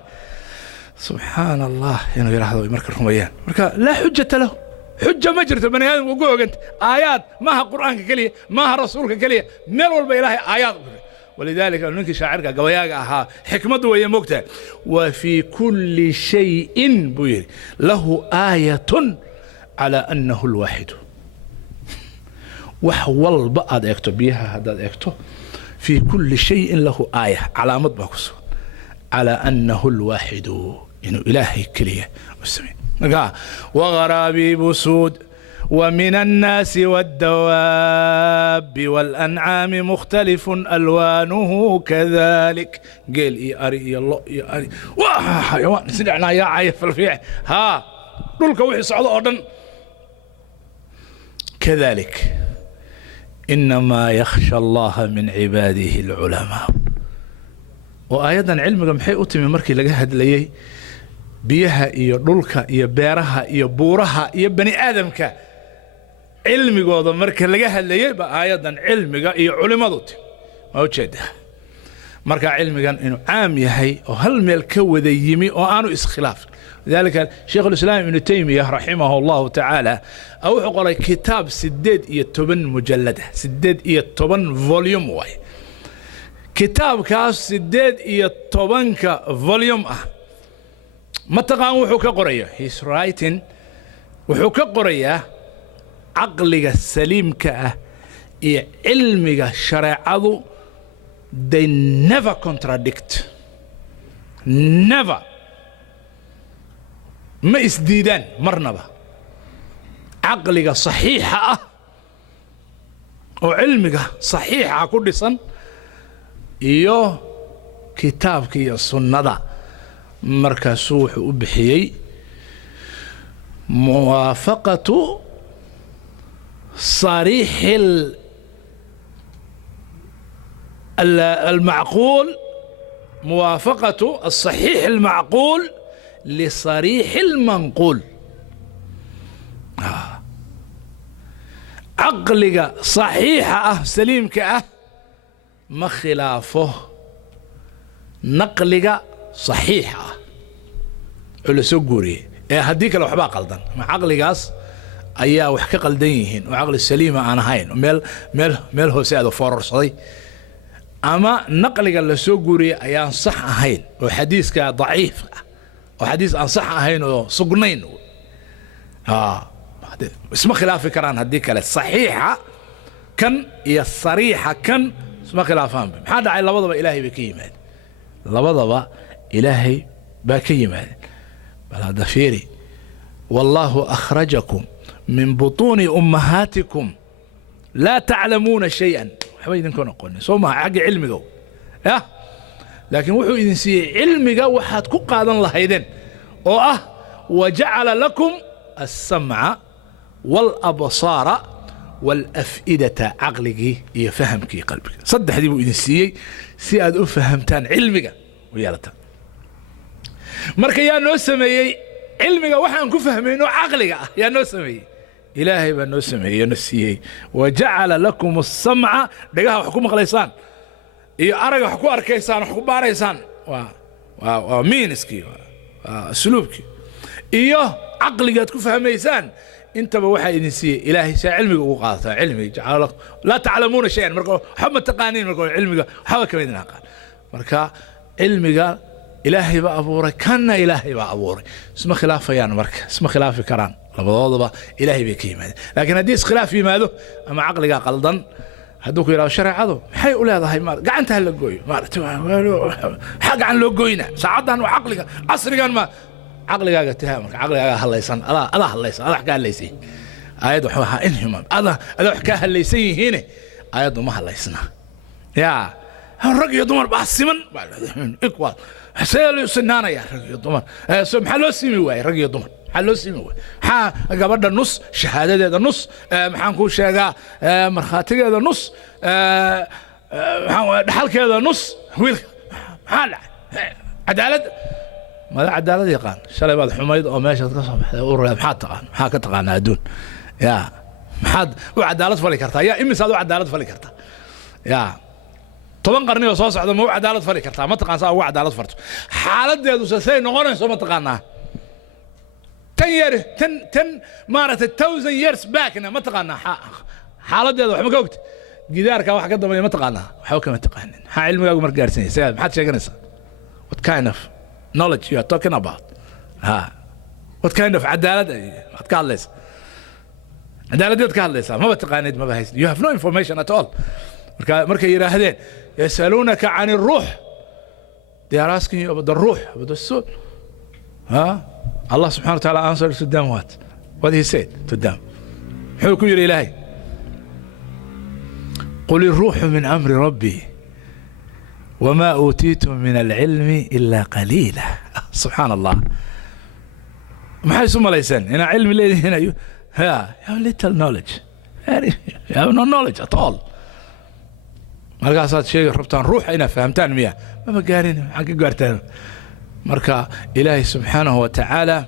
سبحان الله إنه يرى هذا مركا رميان مركا لا حجة له حجة مجرة بني آدم وقوة أنت آيات ما قرآن كلية ما رسولك كلية ملول بإلهي آيات ولذلك أنك شاعرك قوياك حكمته وهي مكتة وفي كل شيء بوير له آية على أنه الواحد وحول بعض يكتب بها هذا يكتب في كل شيء له آية علامة بكسو على أنه الواحد إنه إلهي كلية والسمين وغرابيب سود ومن الناس والدواب والأنعام مختلف ألوانه كذلك قال إي أري الله إي أري حيوان سمعنا يا عيف الفيع ها دولك وحي صعود أردن كذلك إنما يخشى الله من عباده العلماء وأيضا علمك محي أتمي مركي لقاهد ليه بيها إيا دولك إيا بيرها إيا بورها إيا بني آدمك علمي قوضا مركا لقاها اللي يبقى أيضا علمي إيا علماء دوتي ما هو تشيده مركا علمي إنه عام يهي وهل ميل ذي يمي وآنو إسخلاف لذلك شيخ الإسلام ابن تيمية رحمه الله تعالى أو حقول كتاب سديد إيا التبن مجلدة سديد إيا التبن فوليوم واي كتاب كاس سديد إيا التبن كفوليوم ما تقان وحو كقرية he's writing وحو كقرية عقلك السليم كأه إيه علمك الشريعة they never contradict never ما إسديدان مرنبا عقلك صحيحة وعلمك صحيحة كل سن إيو كتابك يا السنة مركزو وحو بحيي موافقة صريح المعقول موافقة الصحيح المعقول لصريح المنقول عقلك صحيحة سليمك ما خلافه نقلك صحيحة على سجوري هديك لو حبا قلدن عقلي قاس أيها وحكي قلدينهن وعقل السليمة أنا هين ميل هو سيادة فورر صدي أما نقلك اللي سجوري أيها صح هين وحديثك ضعيف وحديث عن صح هين وصقنين اسمه خلاف كران هديك الصحيحة كان هي الصريحة كان اسمه خلافان هذا على لبضب إلهي بكيمات لبضب إلهي بكيمات بل هذا فيري والله أخرجكم من بطون أمهاتكم لا تعلمون شيئا حبايبي نكون قلنا سوما حق علمي يا لكن وحو إذن سي علمي وحاد كقادا الله إذن وجعل لكم السمع والأبصار والأفئدة عقلك يفهمك قلبك صدح دي بإنسيي سياد أفهمتان علمك ويالتا مركا يا نوسمي علمك وحن كفهمينو عقلك يا نوسمي إلهي بنوسمي يا نسيي وجعل لكم السمع دقاها حكومة خليسان إيه أرجع حكو أركيسان حكو باريسان ومينسكي سلوكي إيه عقلك تكفهميسان انت بوحى انسي الهي سا علمك وقاطع علمي جعل لك لا تعلمون شيئا مركو حب تقانين مركو علمك حب كميدنا قال مركا علمك الهي بابوري كان الهي بابوري اسم خلاف يعني مركا اسم خلاف كران لبضوضبا الهي بكيما لكن هديس خلاف في ماذا اما عقلك قلدن هدوك يراو شرعه maxay u leedahay ma gacantaha la gooyo xaq aan loo gooyna saacadan عقلك casrigan ma عقلك تهامك عقلك هالليسان ألا هالليسان ألا حكاها الليسي أيضا حوها إنهم ألا حكاها الليسي هنا أيضا ما هالليسنا يا الرجل يضمر بحسمن إقوال حسيلو سنانا يا رجل يضمر محلو سيمي واي رجل يضمر محلو سيمي واي قبل النص شهادة هذا النص محنكو شاقا مرخاتي هذا النص حلك هذا النص حال عدالة ما عدالة يقان شلي بعد حميد أو ماشي تصبح أورا محا كتقان أدون يا محاد وعدالة فلكرتا يا إمي صادوا عدالة فلكرتا يا طبعا قرني وصوص هذا مو عدالة فلكرتا ما تقان صار عدالة فرت حالة دي هذا سين نقولن سو ما تقانا 10 مارت 1000 years back ما تقانا حالة دي هذا وحما قلت جدارك واحد قدم ما تقانا وحوك ما تقانن ها علمي أقول مرقارسين سيد محد شيء قنصة what kind of knowledge you are talking about what kind of عدالة أتكالس عدالة دي أتكالس ما بتقاند ما بهيس you have no information at all مركا يراهدين يسألونك عن الروح they are asking you about the الروح about the soul الله سبحانه وتعالى answered to them what he said to them حلو يا إلهي قل الروح من أمر ربي وما أوتيتم من العلم إلا قليلا سبحان الله ما حيسمى ليسن هنا علم اللي هنا you have little knowledge you have no knowledge at all مركا صار شيء ربطان روح هنا فهمتان مياه ما بقارين حق قارتان مركا إلهي سبحانه وتعالى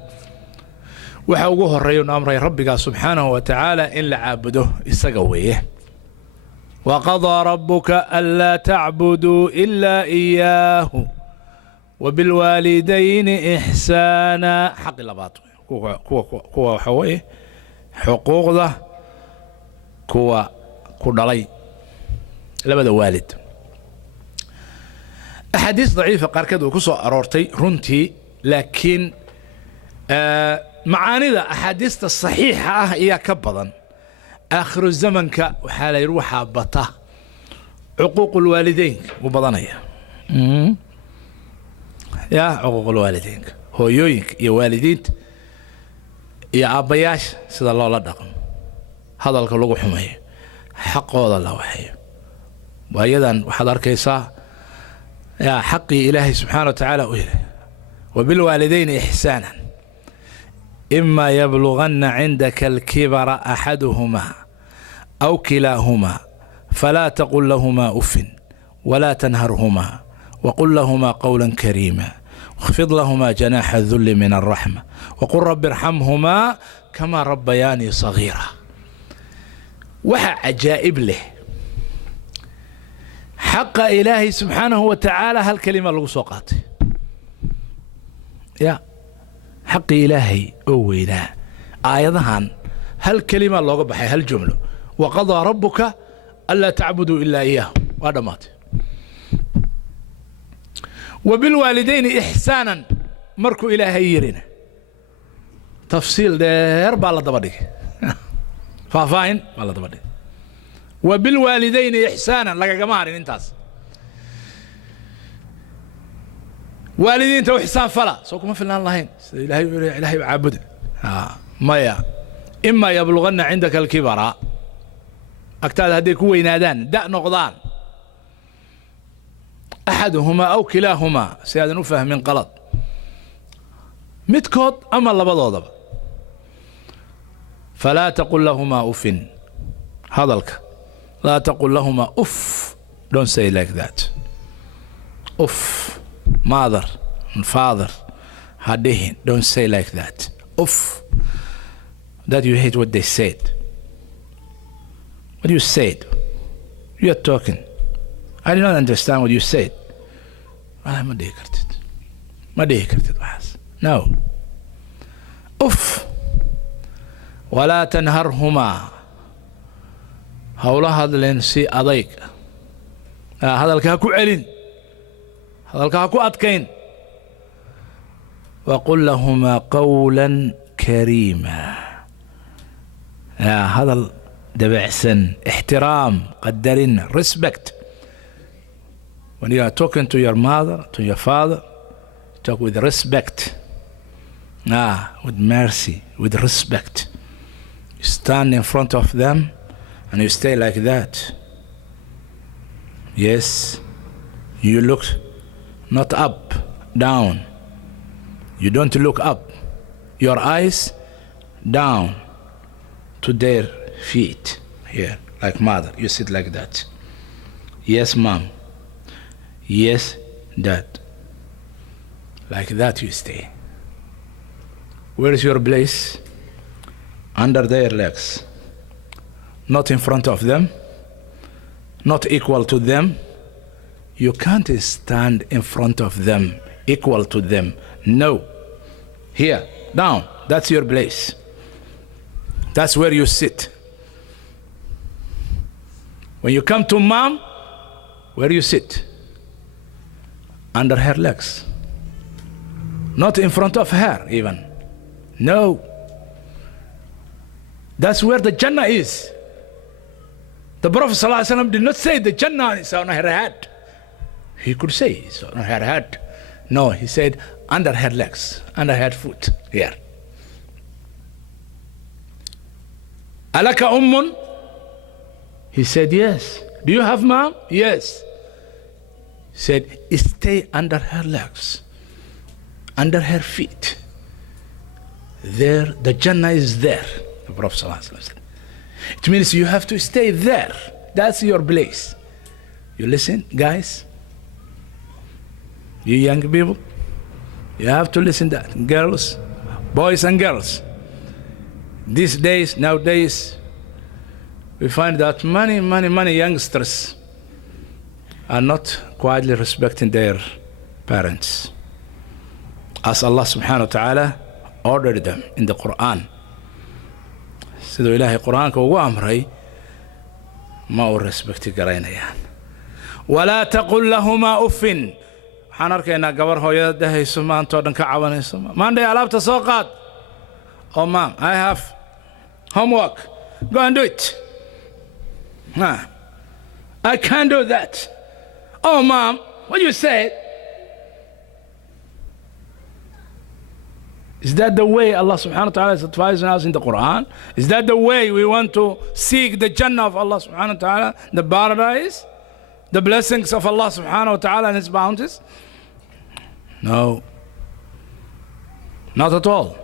وحوقوه الريون أمري ربك سبحانه وتعالى إن لعابده إستقويه وقضى ربك ألا تعبدوا إلا إياه وبالوالدين إحسانا حق اللباط كوا حوي حقوق ذا كوا كدلي لبدا والد أحاديث ضعيفة قاركد وكسو أرورتي رنتي لكن معاني ذا أحاديث الصحيحة هي كبضا آخر الزمن وحال يروح بطه عقوق الوالدين وبضنية يا عقوق الوالدين هو يوينك يا والدين يا أبياش سيد الله لا دقم هذا الكلو حمي حق هذا الله وحي وأيضا وحضر كيسا يا حقي إلهي سبحانه وتعالى وبالوالدين إحسانا إما يبلغن عندك الكبر أحدهما أو كلاهما فلا تقل لهما أف ولا تنهرهما وقل لهما قولا كريما واخفض لهما جناح الذل من الرحمة وقل رب ارحمهما كما ربياني صغيرا وحا عجائب له حق إلهي سبحانه وتعالى هالكلمة الوسوقات يا حق إلهي أوينا آيضا هالكلمة اللي بحي هالجملة وقضى ربك ألا تعبدوا إلا إياه وهذا مات وبالوالدين إحسانا مركو إلهي يرين تفصيل دير بالا دبدي فافاين بالا دبدي وبالوالدين إحسانا لك جماعة انتاس والدين تو إحسان فلا سوكم في اللهين إلهي عبد مايا إما يبلغن عندك الكبر أكتاد هديك وينادان داء نقضان أحدهما أو كلاهما سيادة نفهم من غلط متكود أما الله بضوضب فلا تقل لهما أف hadalka. laa taqul lahuma uff. Don't say like that. Uff. Mother and father. Hadihin. Don't say like that. Uff. That you hate what they said. What you said. You are talking. I do not understand what you said. Ma dhihi kartid. Ma dhihi kartid waxaas. No. Uff. walaa tanharhumaa. hawla hadleen si adayg. hadalka ha ku celin. hadalka ha ku adkayn. waqul lahumaa qawlan kariima. hadal dabacsan, ixtiraam, qadarin, respect. When you are talking to your mother, to your father, talk with respect. With mercy, with respect. You stand in front of them and you stay like that. Yes, you look not up, down. You don't look up. Your eyes down to their feet. Here, like mother, you sit like that. Yes, mom. Yes, dad. Like that you stay. Where is your place? Under their legs. Not in front of them. Not equal to them. You can't stand in front of them, equal to them. No. Here, down. That's your place. That's where you sit. When you come to mom, where you sit? Under her legs. Not in front of her even. No. That's where the Jannah is. The Prophet ﷺ did not say the Jannah is on her head. He could say it's on her head. No, he said under her legs, under her foot, here. Alaka ummun? He said yes. Do you have mom? Yes. He said stay under her legs, under her feet. There, the Jannah is there. The Prophet ﷺ said. It means you have to stay there. That's your place. You listen, guys? You young people? You have to listen to that. Girls, boys and girls. These days, nowadays, we find that many youngsters are not quietly respecting their parents. As Allah subhanahu wa ta'ala ordered them in the Quran. Siduu Ilaahay Qur'aanka ugu amray ma u respecti garaynayaan. Walaa taqul lahumaa uffin. Waxaan arkaynaa gabar hooyada dhahayso maantoo dhan ka cawanayso. Monday alaabta soo qaad. Oh mom, I have homework. Go and do it. I can't do that. Oh mom, what you say? Is that the way Allah subhanahu wa ta'ala is advising us in the Quran? Is that the way we want to seek the Jannah of Allah subhanahu wa ta'ala, the paradise, the blessings of Allah subhanahu wa ta'ala and His bounties? No. Not at all.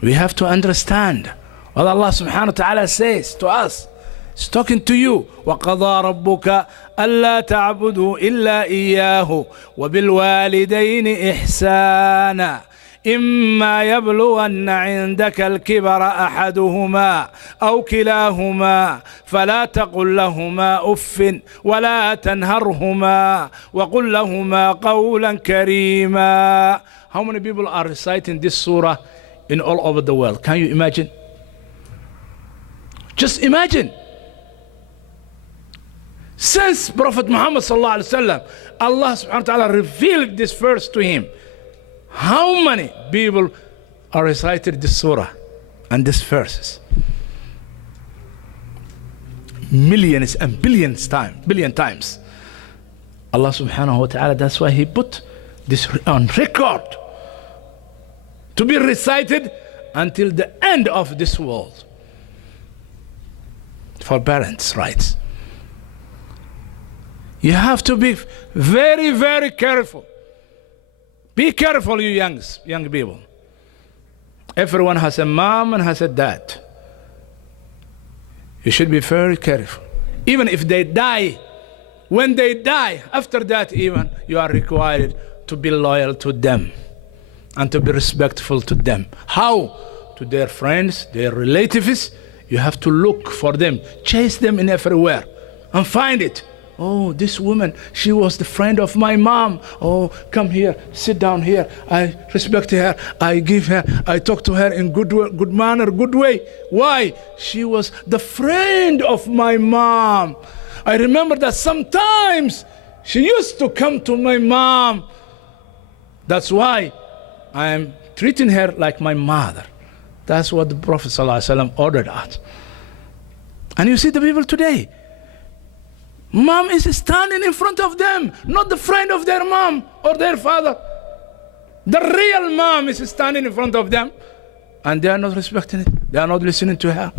We have to understand what Allah subhanahu wa ta'ala says to us. He's talking to you. وَقَضَى رَبُّكَ أَلَّا تَعْبُدُوا إِلَّا إِيَّاهُ وَبِالْوَالِدَيْنِ إِحْسَانًا إِمَّا يَبْلُغَنَّ عِندَكَ الْكِبَرَ أَحَدُهُمَا أَوْ كِلَاهُمَا فَلَا تَقُل لَّهُمَا أُفٍّ وَلَا تَنْهَرْهُمَا وَقُل لَّهُمَا قَوْلًا كَرِيمًا. How many people are reciting this surah in all over the world? Can you imagine? Just imagine. Since Prophet Muhammad sallallahu alaihi wasallam, Allah subhanahu wa ta'ala revealed this verse to him, how many people are recited this surah and these verses? Millions and billion times. Allah subhanahu wa ta'ala, that's why He put this on record to be recited until the end of this world. For parents' rights. You have to be very, very careful. Be careful, you young people. Everyone has a mom and has a dad. You should be very careful. Even if they die, when they die, after that even, you are required to be loyal to them and to be respectful to them. How? To their friends, their relatives. You have to look for them, chase them in everywhere, and find it. Oh, this woman, she was the friend of my mom. Oh, come here, sit down here. I respect her. I give her, I talk to her in good manner, good way. Why? She was the friend of my mom. I remember that sometimes she used to come to my mom. That's why I am treating her like my mother. That's what the Prophet ﷺ ordered us. And you see the people today, mom is standing in front of them, not the friend of their mom or their father. The real mom is standing in front of them, and they are not respecting it. They are not listening to her.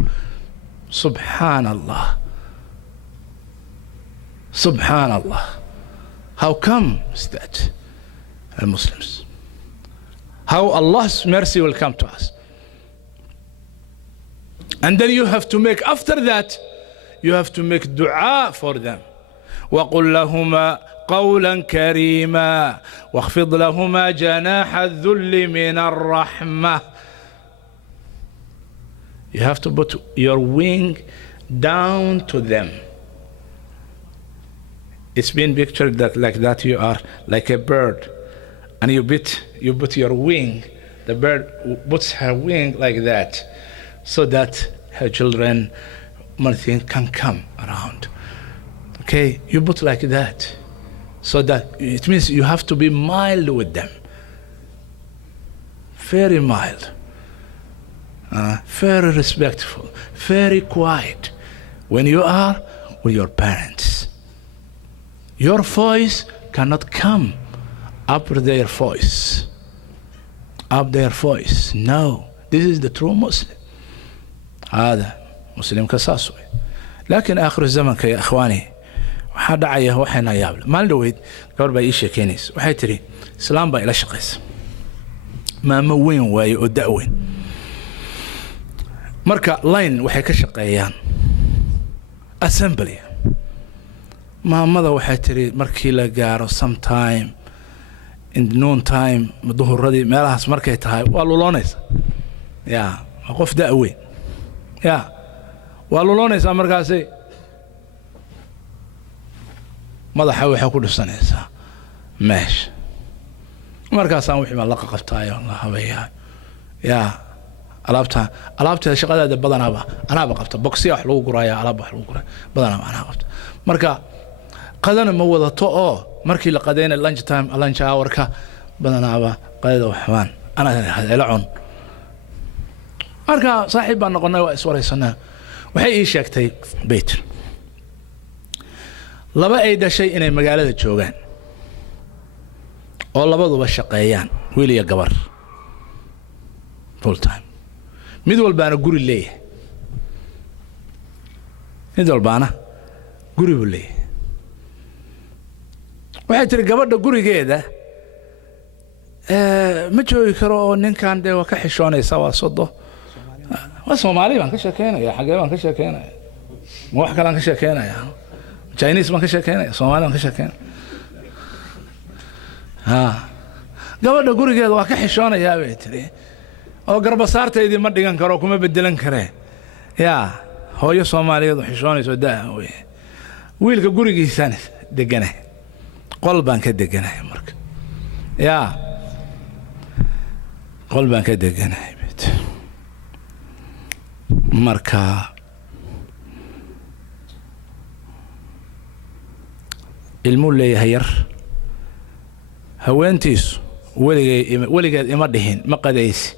Subhanallah. Subhanallah. How come is that? Muslims. How Allah's mercy will come to us. And then you have to make, after that, you have to make dua for them. وَقُلْ لَهُمَا قَوْلًا كَرِيمًا وَاخْفِضْ لَهُمَا جَنَاحَ الذُّلِّ مِنَ الرَّحْمَةِ. You have to put your wing down to them. It's been pictured that like that you are like a bird, and you put your wing, the bird puts her wing like that, so that her children, nothing can come around. Okay, you put like that, so that it means you have to be mild with them, very mild, very respectful, very quiet. When you are with your parents, your voice cannot come up their voice, No, this is the true Muslim. هذا مسلم كساسوي. لكن آخر الزمن يا إخواني waxaa dhacaya waxayna yaable maalin dhaweyd gabar baa ii sheekeynaysa waxay tiri islaam baa ila shaqaysa maamo weyn waaye oo da'weyn marka line waxay ka shaqeeyaan assembly maamada waxay tiri markii la gaaro sometime in noon time duhuradii meelahaas markay tahay waa luloonaysa qof da'weyn waa luloonaysaa markaasi madaxa waxay ku dhisanaysaa meesha markaasaan wixii baan la qabtaayo la habeeyaa alaabta shaqadeeda badanaaba anaaba qabta boksiya wax lagu guraya alaab wax lagu guraya badanaaba anaa qabta marka qadana ma wadato oo markii la qadayna lunch hour-ka badanaaba qadada waxbaan ana ila cun marka saaxiib baan noqonay waa iswaraysanaa waxay ii sheegtay bayt laba ay dhashay inay magaalada joogaan oo labaduba shaqeeyaan wiil iyo gabar full time mid walbaana guri leeyahay waxay tiri gabadha gurigeeda ma joogi karo oo ninkan dee waa ka xishoonaysa waa sodo waa Soomaali baan ka sheekeynaya xagee baan ka sheekeynaya ma wax kale aan ka sheekeynaya Chinese baan ka sheekeynaya Soomaali baan ka sheekeynaya gabadha gurigeeda waa ka xishoonaya bay tiri oo garbasaarteedii ma dhigan karo kuma bedelan karee hooyo Soomaaliyeed xishoonayso daa way wiilka gurigiisaan deganay qol baan ka deganay marka qol baan ka deganay marka ilmu leeyahay yar haweentiisu weligeed ima dhihin ma qadaysi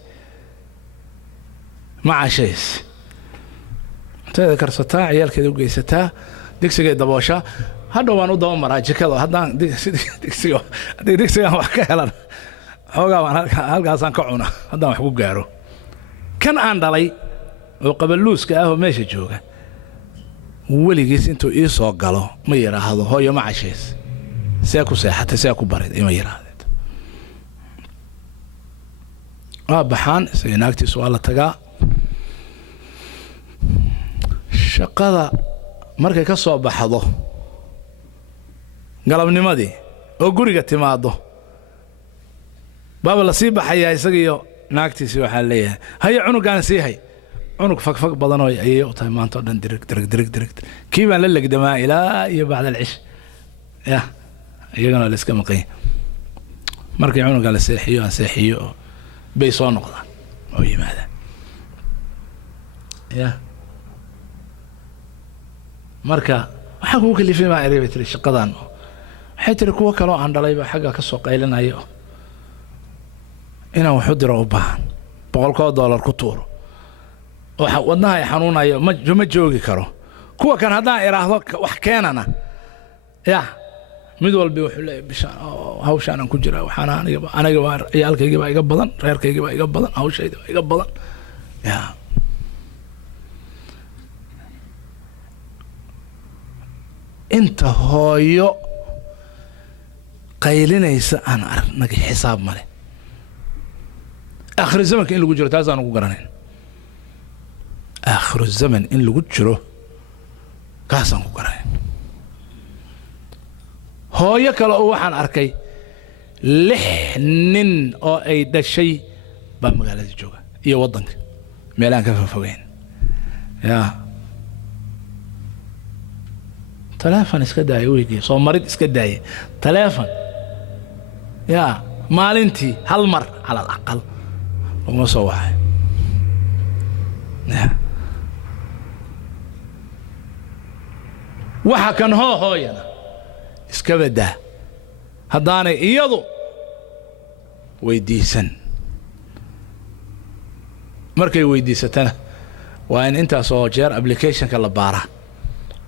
ma cashaysi inteeda karsataa ciyaalkeeda u geysataa digsigeed dabooshaa hadhow waan u daba maraa jikada haddaan digsigaan wax ka helan xoogaa baan halkaasaan ka cuna haddaan wax ku gaaro kan aan dhalay oo qabaluuska ah oo meesha jooga weligiis intuu ii soo galo ma yiraahdo hooyo ma cashays see ku seexatay see ku barid ima yiraahdo baxaan isagii naagtiisu waa la tagaa shaqada markay ka soo baxdo galabnimadii oo guriga timaado baaba la sii baxayaa isagiyo naagtiisii waxaa leeyahay haya cunugaan sii hay cunug fagfag badan oo ayay u tahay maanta oo dhan dirig kii baan la legdamaa ilaa iyo bacda alcish ya iyagana la iska maqan markay cunuga la seexiyo bay soo noqdaan oo yimaadaan ya marka waxaa kugu kalifay maa eray bay tiri shaqadan waxay tiri kuwa kaloo aan dhalayba xagga ka soo qaylinayo inaan waxu diro u baahan $100 ku tuuro oo wadnaha ay xanuunayo ma joogi karo kuwa kan haddaan iraahdo wax keenana ya mid walba wuxuu leeyahay bishaan hawshaan aan ku jiraa waxaan aniga ciyaalkayga baa iga badan reerkayga baa iga badan hawshayda baa iga badan ya inta hooyo qaylinaysa aan aragnaga xisaab male آخر الزمن إن لو جرو تازان وقرنين آخر الزمن إن لو جرو كاسان وقرنين هو يكلا وحن أركي لحنن أو أي ده شيء بمقالة الجوجا يوضنك ميلان كيف فوقين يا تلافن اسكداي ويجي صو مريض اسكداي تلافن يا مالنتي هالمر على الأقل وما صوحي waxa kan hooyana iska badaa haddaanay iyadu weydiisan markay weydiisatana waa in intaas oo jeer applicationka la baara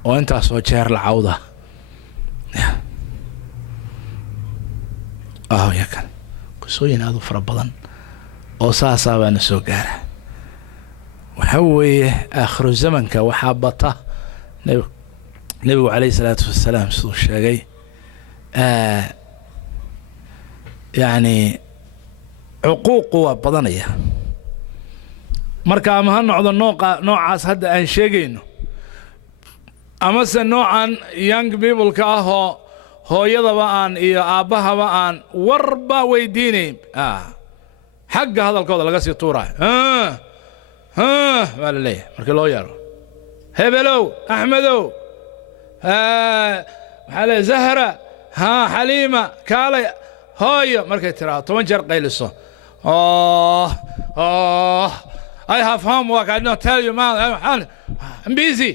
oo intaas oo jeer la cawda yakan qisooyin aad u fara badan oo saasaa baana soo gaara waxaa weeye aakhiru zamanka waxaa bata nebigu calayhi salaatu wasalaam siduu sheegay yacni cuquuqu waa badanaya marka ama ha noqdo noocaas hadda aan sheegayno amase noocan young people-ka ah oo hooyadaba aan iyo aabbahaba aan warba weydiinayn xagga hadalkooda laga sii tuuraayo waa la leeyahay markii loo yeero hebelow axmedow maxaa leeyahay zahra xaliima kaalay hooyo markay tiraado 10 jeer qayliso I have homework I don't tell you man I'm busy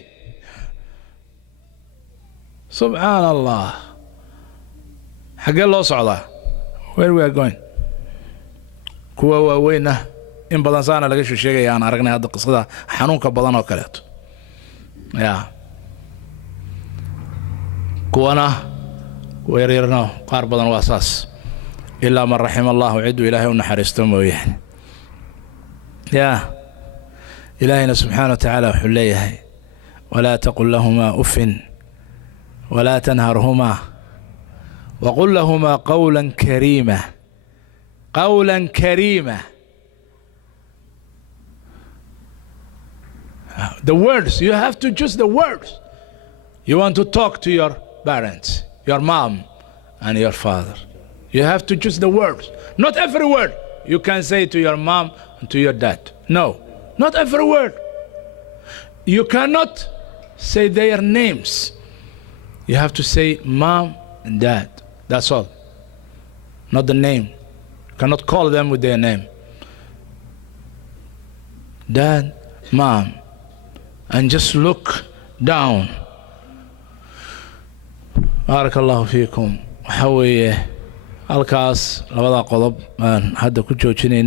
subhanallah xaggee loo socdaa where we are going kuwa waaweyna in badan saana laga sheegaya aan aragnay hadda qisada xanuunka badan oo kaleeto ya kuwana weerarna qaar badan waa saas ilaa man raxima allah cidu ilaahay u naxariisto mooyaan ya ilaahayna subxaanahu wa tacaala wuxuu leeyahay walaa taqul lahumaa uffin walaa tanharhumaa waqul lahumaa qawlan kariima قولا كريما the words you have to choose the words you want to talk to your parents your mom and your father you have to choose the words not every word you can say to your mom and to your dad no not every word you cannot say their names you have to say mom and dad that's all not the name cannot call them with their name dad mom and just look down بارك الله فيكم waxaa weeye halkaas labada qodob aan hadda ku joojinayna